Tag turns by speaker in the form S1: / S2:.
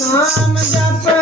S1: ਨਾਮ ਜਪ